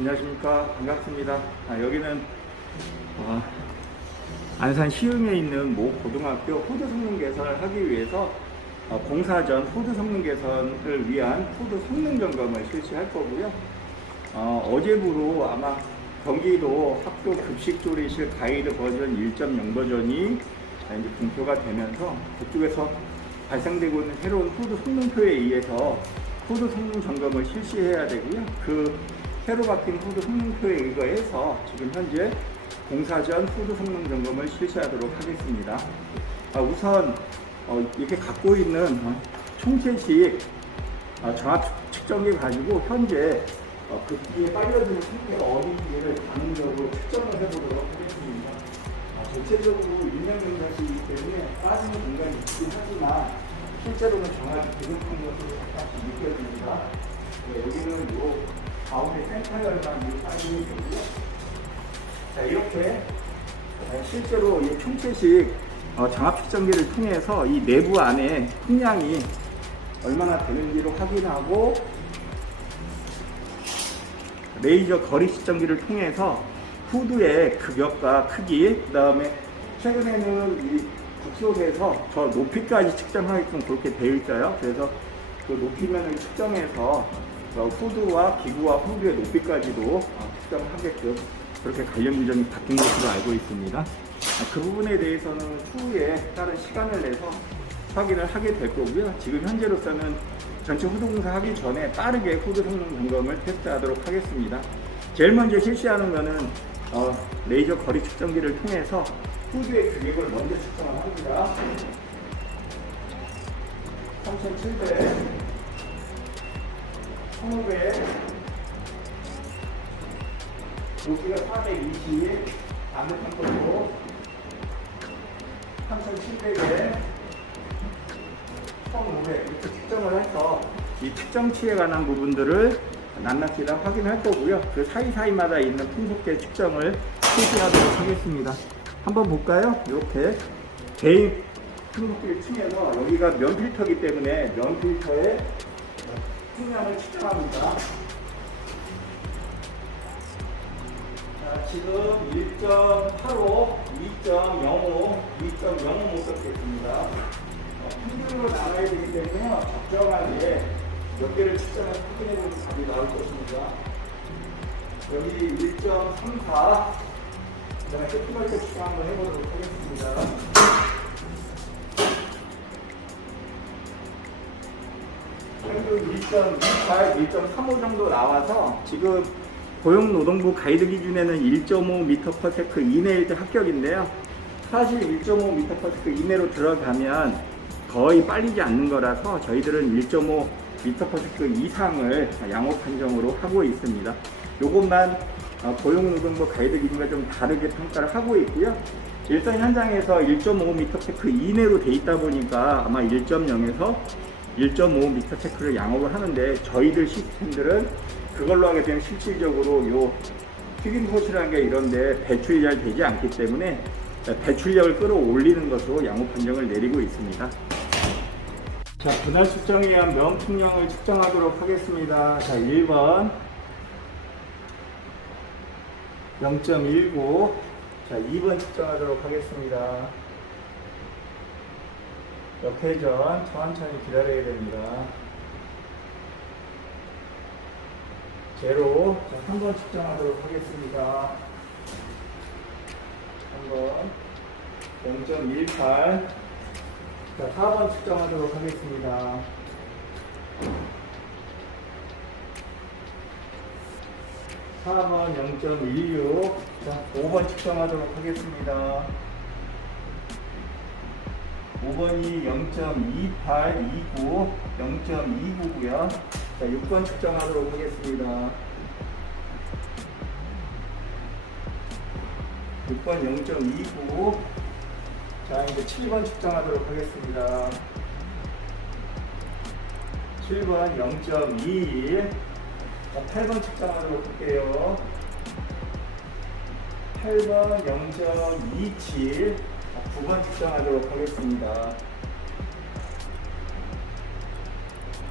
안녕하십니까. 반갑습니다. 여기는 안산 시흥에 있는 모 고등학교 푸드 성능 개선을 하기 위해서 공사 전 푸드 성능 개선을 위한 푸드 성능 점검을 실시할 거고요. 어제부로 아마 경기도 학교 급식조리실 가이드 버전 1.0 버전이 이제 공표가 되면서 그쪽에서 발생되고 있는 새로운 푸드 성능표에 의해서 푸드 성능 점검을 실시해야 되고요. 그 새로 바뀐 푸드 성능표에 의거해서 지금 현재 공사 전 푸드 성능 점검을 실시하도록 하겠습니다. 우선 이렇게 갖고 있는 총체식 정합 측정기 가지고 현재 그 기계에 빨려드는 상태가 어딘지를 가능적으로 측정을 해보도록 하겠습니다. 전체적으로 인명용자식이기 때문에 빠지는 공간이 있긴 하지만 실제로는 정확히 기능한 것으로 약간씩 느껴집니다. 여기는 요 가운데 센터열만 빠지는 거고요. 자, 이렇게 실제로 이 총체식 정합 측정기를 통해서 이 내부 안에 풍량이 얼마나 되는지를 확인하고 레이저 거리 측정기를 통해서 푸드의 규격과 크기, 그 다음에 최근에는 이 국소에서 저 높이까지 측정하게끔 그렇게 되어 있어요. 그래서 그 높이면을 측정해서 푸드와 기구와 푸드의 높이까지도 측정하게끔 그렇게 관련 규정이 바뀐 것으로 알고 있습니다. 그 부분에 대해서는 추후에 다른 시간을 내서 확인을 하게 될 거고요. 지금 현재로서는 전체 후드 공사 하기 전에 빠르게 후드 성능 점검을 테스트하도록 하겠습니다. 제일 먼저 실시하는 것은 레이저 거리 측정기를 통해서 후드의 규격을 먼저 측정을 합니다. 3700, 1500, 높이가 420, 반대편 것도 3700에 1500 이렇게 측정을 해서 이 측정치에 관한 부분들을 낱낱이랑 확인할 거고요. 그 사이사이마다 있는 풍속계 측정을 실시하도록 하겠습니다. 한번 볼까요? 이렇게 개인 풍속계를 층에서 여기가 면 필터이기 때문에 면 필터의 풍량을 측정합니다. 자, 지금 1.85, 2.05, 2.05 못 썼겠습니다. 평균으로 나와야 되기 때문에 적정하게 몇 개를 측정해서 확인해보면 답이 나올 것입니다. 여기 1.34, 그 다음에 세트벌트 측정 한번 해보도록 하겠습니다. 평균 1.28, 1.35 정도 나와서 지금 고용노동부 가이드 기준에는 1.5m/s 이내일 때 합격인데요. 사실 1.5m/s 이내로 들어가면 거의 빨리지 않는 거라서 저희들은 1.5m/s 이상을 양호 판정으로 하고 있습니다. 이것만 고용노동부 가이드 기준과 좀 다르게 평가를 하고 있고요. 일선 현장에서 1.5m/s 이내로 돼 있다 보니까 아마 1.0에서 1.5m/s를 양호를 하는데 저희들 시스템들은 그걸로 하게 되면 실질적으로 요 튀김소시라는 게 이런데 배출이 잘 되지 않기 때문에 배출력을 끌어올리는 것으로 양호 판정을 내리고 있습니다. 자, 분할 측정에 의한 면 풍량을 측정하도록 하겠습니다. 자, 1번 0.19. 자, 2번 측정하도록 하겠습니다. 몇 회전 천천히 기다려야 됩니다. 제로. 자, 3번 측정하도록 하겠습니다. 3번 0.18. 자, 4번 측정하도록 하겠습니다. 4번 0.16. 자, 5번 측정하도록 하겠습니다. 5번이 0.28, 29, 0.29고요. 자, 6번 측정하도록 하겠습니다. 6번 0.29. 자, 이제 7번 측정하도록 하겠습니다. 7번 0.21. 자, 8번 측정하도록 할게요. 8번 0.27. 9번 측정하도록 하겠습니다.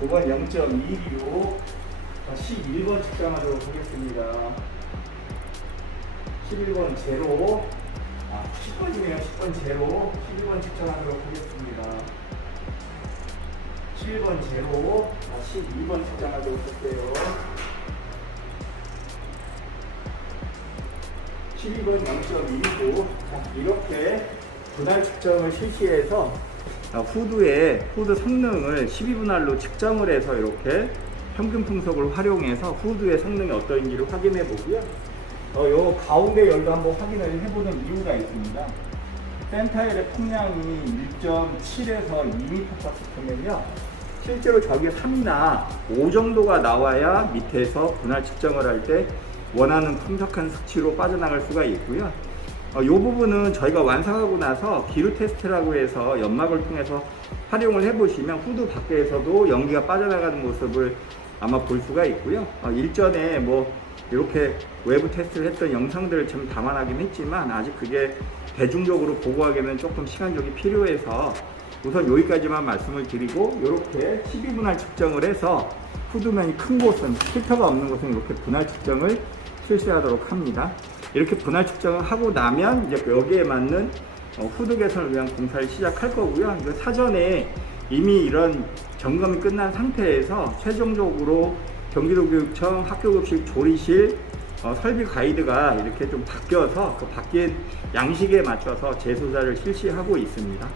9번 0.26. 11번 측정하도록 하겠습니다. 11번 제로, 10번이네요. 10번 제로, 11번 측정하도록 하겠습니다. 11번 제로, 12번 측정하도록 할게요. 12번 0.19. 이렇게 분할 측정을 실시해서 후드 성능을 12분할로 측정을 해서 이렇게 평균 풍속을 활용해서 후드의 성능이 어떠한지를 확인해 보고요. 요 가운데 열도 한번 확인을 해보는 이유가 있습니다. 센타일의 풍량이 1.7에서 2m/s면요. 실제로 저게 3이나 5 정도가 나와야 밑에서 분할 측정을 할 때 원하는 풍속한 수치로 빠져나갈 수가 있고요. 이 부분은 저희가 완성하고 나서 기류 테스트라고 해서 연막을 통해서 활용을 해보시면 후드 밖에서도 연기가 빠져나가는 모습을 아마 볼 수가 있고요. 일전에 이렇게 외부 테스트를 했던 영상들을 좀 담아나긴 했지만 아직 그게 대중적으로 보고하기에는 조금 시간적이 필요해서 우선 여기까지만 말씀을 드리고, 이렇게 12분할 측정을 해서 후드면이 큰 곳은, 필터가 없는 곳은 이렇게 분할 측정을 실시하도록 합니다. 이렇게 분할 측정을 하고 나면 이제 여기에 맞는 후드 개선을 위한 공사를 시작할 거고요. 사전에 이미 이런 점검이 끝난 상태에서 최종적으로 경기도교육청 학교급식 조리실 설비 가이드가 이렇게 좀 바뀌어서 그 바뀐 양식에 맞춰서 재소자를 실시하고 있습니다.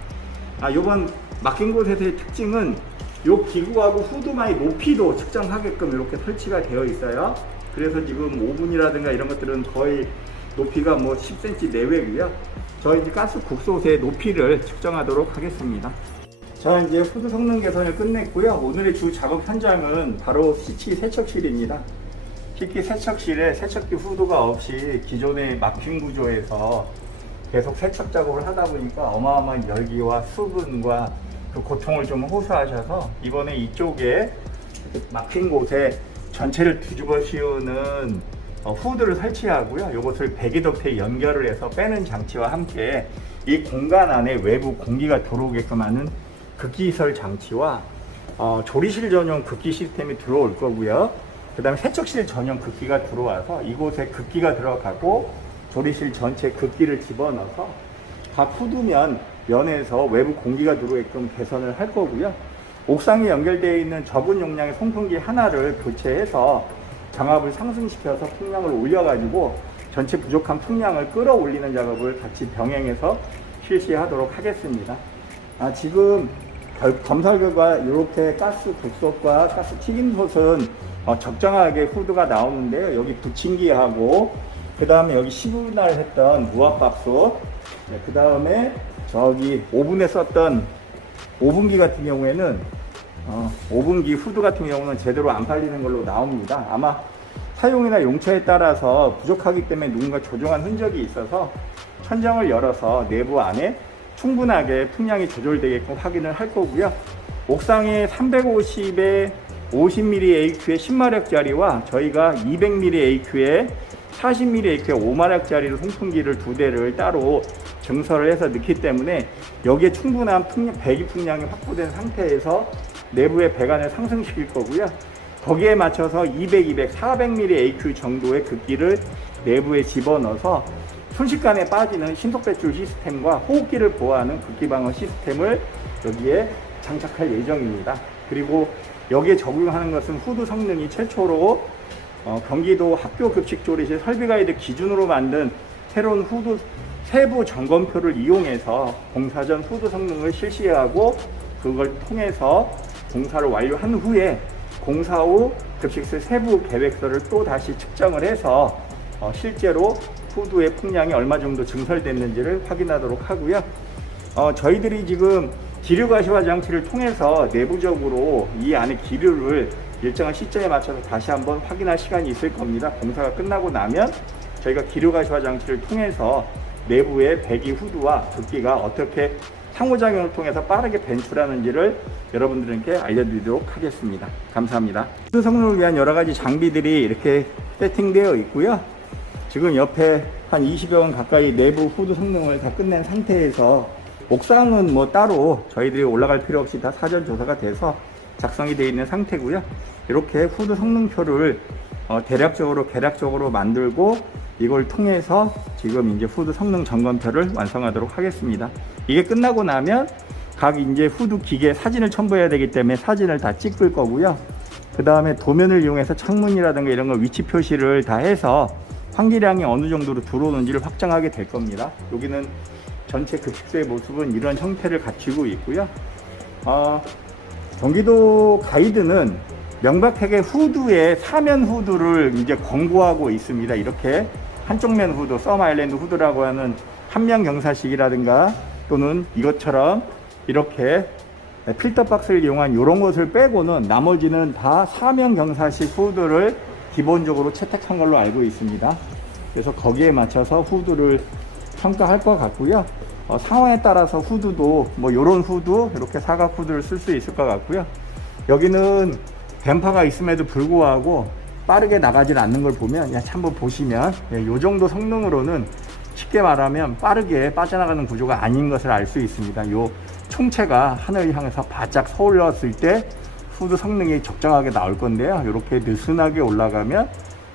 이번 맡긴 곳에서의 특징은 이 기구하고 후드만의 높이도 측정하게끔 이렇게 설치가 되어 있어요. 그래서 지금 오븐이라든가 이런 것들은 거의 높이가 10cm 내외고요. 저희 이제 가스 국솥의 높이를 측정하도록 하겠습니다. 자, 이제 후드 성능 개선을 끝냈고요. 오늘의 주 작업 현장은 바로 시치 세척실입니다. 시치 세척실에 세척기 후드가 없이 기존의 막힌 구조에서 계속 세척 작업을 하다 보니까 어마어마한 열기와 수분과 그 고통을 좀 호소하셔서 이번에 이쪽에 막힌 곳에 전체를 뒤집어 씌우는 후드를 설치하고요. 이것을 배기덕트에 연결을 해서 빼는 장치와 함께 이 공간 안에 외부 공기가 들어오게끔 하는 극기시설 장치와 조리실 전용 극기 시스템이 들어올 거고요. 그 다음에 세척실 전용 극기가 들어와서 이곳에 극기가 들어가고 조리실 전체 극기를 집어넣어서 각 후드면에서 외부 공기가 들어오게끔 개선을 할 거고요. 옥상에 연결되어 있는 적은 용량의 송풍기 하나를 교체해서 장압을 상승시켜서 풍량을 올려가지고 전체 부족한 풍량을 끌어올리는 작업을 같이 병행해서 실시하도록 하겠습니다. 지금 검사 결과 이렇게 가스 국솥과 가스 튀김솥은 적정하게 후드가 나오는데요. 여기 부침기하고 그 다음에 여기 10분할 했던 무압밥솥, 그 다음에 저기 오븐에 썼던 오븐기 같은 경우에는 오븐기 후드 같은 경우는 제대로 안 팔리는 걸로 나옵니다. 아마 사용이나 용처에 따라서 부족하기 때문에 누군가 조종한 흔적이 있어서 천장을 열어서 내부 안에 충분하게 풍량이 조절되게끔 확인을 할 거고요. 옥상에 350에 50mm AQ의 10마력짜리와 저희가 200mm AQ의 40mm AQ의 5마력짜리로 송풍기를 2대를 따로 증설을 해서 넣기 때문에 여기에 충분한 배기 풍량이 확보된 상태에서 내부의 배관을 상승시킬 거고요. 거기에 맞춰서 200, 200, 400mm AQ 정도의 극기를 내부에 집어넣어서 순식간에 빠지는 신속배출 시스템과 호흡기를 보호하는 극기 방어 시스템을 여기에 장착할 예정입니다. 그리고 여기에 적용하는 것은 후드 성능이 최초로 경기도 학교급식조리실 설비가이드 기준으로 만든 새로운 후드 세부 점검표를 이용해서 공사 전 후드 성능을 실시하고 그걸 통해서 공사를 완료한 후에 공사 후 급식실 세부 계획서를 또 다시 측정을 해서 실제로 후드의 풍량이 얼마 정도 증설됐는지를 확인하도록 하고요. 저희들이 지금 기류 가시화 장치를 통해서 내부적으로 이 안에 기류를 일정한 시점에 맞춰서 다시 한번 확인할 시간이 있을 겁니다. 공사가 끝나고 나면 저희가 기류 가시화 장치를 통해서 내부의 배기 후드와 극기가 어떻게 상호작용을 통해서 빠르게 배출하는지를 여러분들께 알려드리도록 하겠습니다. 감사합니다. 후드 성능을 위한 여러 가지 장비들이 이렇게 세팅되어 있고요. 지금 옆에 한 20여 원 가까이 내부 후드 성능을 다 끝낸 상태에서 옥상은 따로 저희들이 올라갈 필요 없이 다 사전 조사가 돼서 작성이 되어 있는 상태고요. 이렇게 후드 성능표를 대략적으로 계략적으로 만들고 이걸 통해서 지금 이제 후드 성능 점검표를 완성하도록 하겠습니다. 이게 끝나고 나면 각 이제 후드 기계 사진을 첨부해야 되기 때문에 사진을 다 찍을 거고요. 그 다음에 도면을 이용해서 창문이라든가 이런 거 위치 표시를 다 해서 환기량이 어느 정도로 들어오는지를 확정하게 될 겁니다. 여기는 전체 급식소의 모습은 이런 형태를 갖추고 있고요. 경기도 가이드는 명백하게 후드에 사면 후드를 이제 권고하고 있습니다. 이렇게 한쪽 면 후드, 썸 아일랜드 후드라고 하는 한면 경사식이라든가 또는 이것처럼 이렇게 필터 박스를 이용한 이런 것을 빼고는 나머지는 다 사면 경사식 후드를 기본적으로 채택한 걸로 알고 있습니다. 그래서 거기에 맞춰서 후드를 평가할 것 같고요. 상황에 따라서 후드도 뭐 이런 후드, 이렇게 사각 후드를 쓸 수 있을 것 같고요. 여기는 댐퍼가 있음에도 불구하고 빠르게 나가질 않는 걸 보면 한번 보시면 이 정도 성능으로는 쉽게 말하면 빠르게 빠져나가는 구조가 아닌 것을 알 수 있습니다. 이 총체가 하늘을 향해서 바짝 서올렸을 때 후드 성능이 적정하게 나올 건데요. 이렇게 느슨하게 올라가면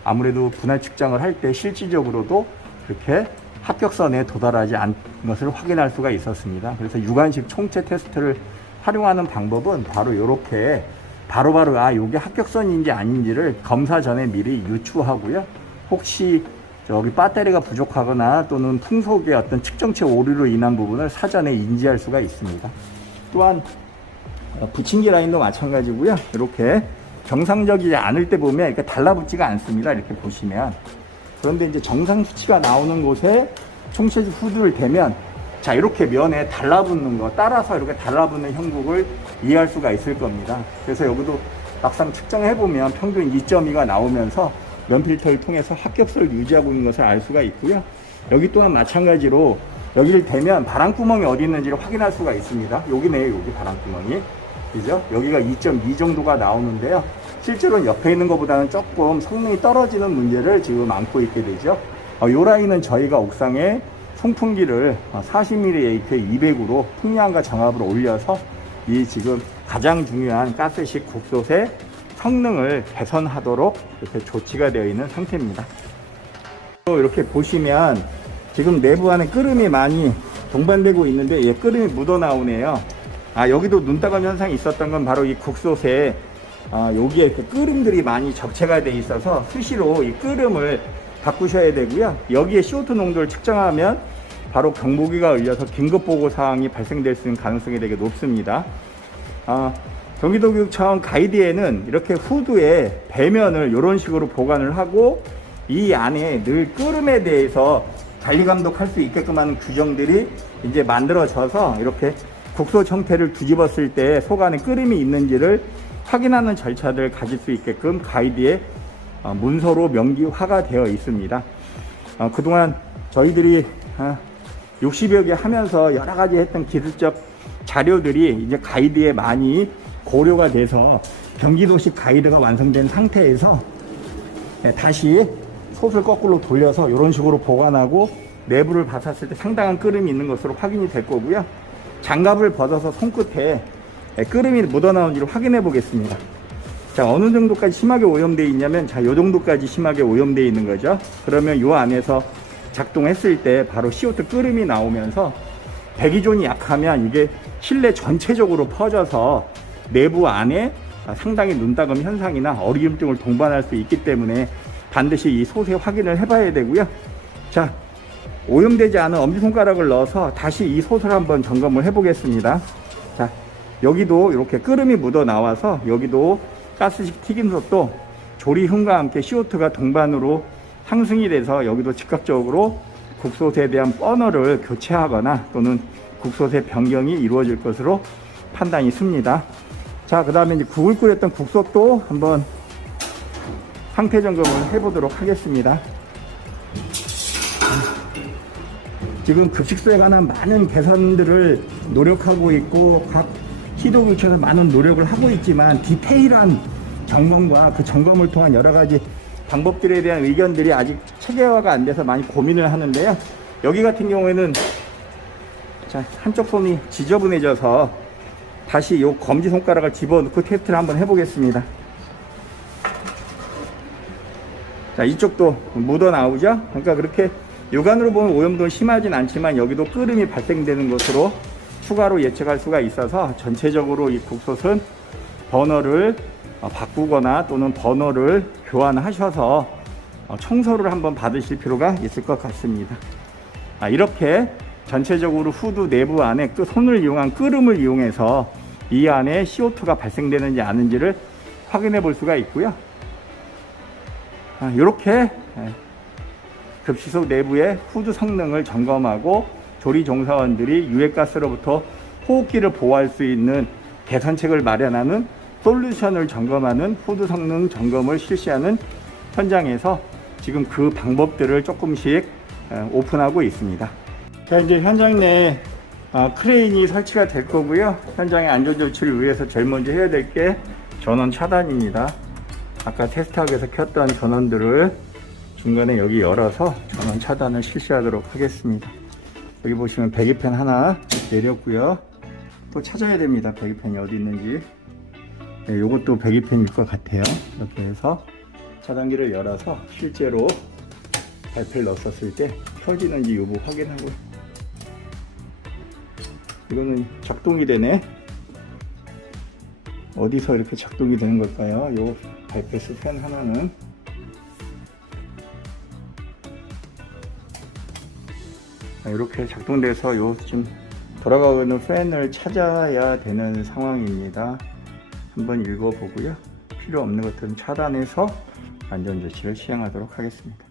아무래도 분할 측정을 할 때 실질적으로도 그렇게 합격선에 도달하지 않은 것을 확인할 수가 있었습니다. 그래서 육안식 총체 테스트를 활용하는 방법은 바로 이렇게 바로바로 이게 합격선인지 아닌지를 검사 전에 미리 유추하고요. 혹시 여기 배터리가 부족하거나 또는 풍속의 어떤 측정체 오류로 인한 부분을 사전에 인지할 수가 있습니다. 또한 붙임기 라인도 마찬가지고요. 이렇게 정상적이지 않을 때 보면 이렇게 달라붙지가 않습니다. 이렇게 보시면. 그런데 이제 정상 수치가 나오는 곳에 총체 후드를 대면 자, 이렇게 면에 달라붙는 거, 따라서 이렇게 달라붙는 형국을 이해할 수가 있을 겁니다. 그래서 여기도 막상 측정해보면 평균 2.2가 나오면서 면 필터를 통해서 합격선을 유지하고 있는 것을 알 수가 있고요. 여기 또한 마찬가지로 여기를 대면 바람구멍이 어디 있는지를 확인할 수가 있습니다. 여기네요, 여기 바람구멍이. 그죠? 여기가 2.2 정도가 나오는데요. 실제로는 옆에 있는 것보다는 조금 성능이 떨어지는 문제를 지금 안고 있게 되죠. 이 라인은 저희가 옥상에 송풍기를 40mm AK200으로 풍량과 정압으로 올려서 이 지금 가장 중요한 가스식 국솥의 성능을 개선하도록 이렇게 조치가 되어 있는 상태입니다. 이렇게 보시면 지금 내부 안에 끓음이 많이 동반되고 있는데 끓음이 묻어 나오네요. 여기도 눈따감 현상이 있었던 건 바로 이 국솥에 여기에 끓음들이 많이 적체가 되어 있어서 수시로 이 끓음을 바꾸셔야 되고요. 여기에 CO2 농도를 측정하면 바로 경보기가 울려서 긴급보고 사항이 발생될 수 있는 가능성이 되게 높습니다. 경기도교육청 가이드에는 이렇게 후드에 배면을 이런 식으로 보관을 하고 이 안에 늘 끓음에 대해서 관리 감독할 수 있게끔 하는 규정들이 이제 만들어져서 이렇게 국솥 형태를 뒤집었을 때 속 안에 끓음이 있는지를 확인하는 절차들을 가질 수 있게끔 가이드에 문서로 명기화가 되어 있습니다. 그동안 저희들이 60여 개 하면서 여러 가지 했던 기술적 자료들이 이제 가이드에 많이 고려가 돼서 경기도식 가이드가 완성된 상태에서 다시 솥을 거꾸로 돌려서 이런 식으로 보관하고 내부를 봤을 때 상당한 끓음이 있는 것으로 확인이 될 거고요. 장갑을 벗어서 손끝에 끓음이 묻어나온지를 확인해 보겠습니다. 자, 어느 정도까지 심하게 오염되어 있냐면 자, 요 정도까지 심하게 오염되어 있는 거죠. 그러면 요 안에서 작동했을 때 바로 CO2 끓음이 나오면서 배기존이 약하면 이게 실내 전체적으로 퍼져서 내부 안에 상당히 눈따금 현상이나 어리음증을 동반할 수 있기 때문에 반드시 이 솥에 확인을 해봐야 되고요. 자, 오염되지 않은 엄지손가락을 넣어서 다시 이 솥을 한번 점검을 해보겠습니다. 자, 여기도 이렇게 끓음이 묻어 나와서 여기도 가스식 튀김솥도 조리흠과 함께 CO2가 동반으로 상승이 돼서 여기도 즉각적으로 국솥에 대한 버너를 교체하거나 또는 국솥의 변경이 이루어질 것으로 판단이 씁니다. 자, 그 다음에 이제 국을 끓였던 국솥도 한번 상태 점검을 해보도록 하겠습니다. 지금 급식소에 관한 많은 개선들을 노력하고 있고 각 시도교육청에서 많은 노력을 하고 있지만 디테일한 점검과 그 점검을 통한 여러 가지 방법들에 대한 의견들이 아직 체계화가 안 돼서 많이 고민을 하는데요. 여기 같은 경우에는 자, 한쪽 손이 지저분해져서 다시 요 검지손가락을 집어넣고 테스트를 한번 해보겠습니다. 자, 이쪽도 묻어 나오죠. 그러니까 그렇게 육안으로 보면 오염도는 심하진 않지만 여기도 끓음이 발생되는 것으로 추가로 예측할 수가 있어서 전체적으로 이 국솥은 버너를 바꾸거나 또는 버너를 교환하셔서 청소를 한번 받으실 필요가 있을 것 같습니다. 이렇게 전체적으로 후드 내부 안에 손을 이용한 끓음을 이용해서 이 안에 CO2가 발생되는지 아닌지를 확인해 볼 수가 있고요. 이렇게 급시속 내부의 후드 성능을 점검하고 조리 종사원들이 유해가스로부터 호흡기를 보호할 수 있는 개선책을 마련하는 솔루션을 점검하는 후드 성능 점검을 실시하는 현장에서 지금 그 방법들을 조금씩 오픈하고 있습니다. 자, 이제 현장 내에 크레인이 설치가 될 거고요. 현장의 안전조치를 위해서 제일 먼저 해야 될 게 전원 차단입니다. 아까 테스트하기 위해서 켰던 전원들을 중간에 여기 열어서 전원 차단을 실시하도록 하겠습니다. 여기 보시면 배기팬 하나 내렸고요. 또 찾아야 됩니다. 배기팬이 어디 있는지. 네, 요것도 배기팬일 것 같아요. 이렇게 해서 차단기를 열어서 실제로 발표를 넣었을 때 켜지는지 여부 확인하고요. 이거는 작동이 되네. 어디서 이렇게 작동이 되는 걸까요? 요 바이패스 팬 하나는 이렇게 작동돼서 요 지금 돌아가는 팬을 찾아야 되는 상황입니다. 한번 읽어보고요. 필요 없는 것들은 차단해서 안전조치를 시행하도록 하겠습니다.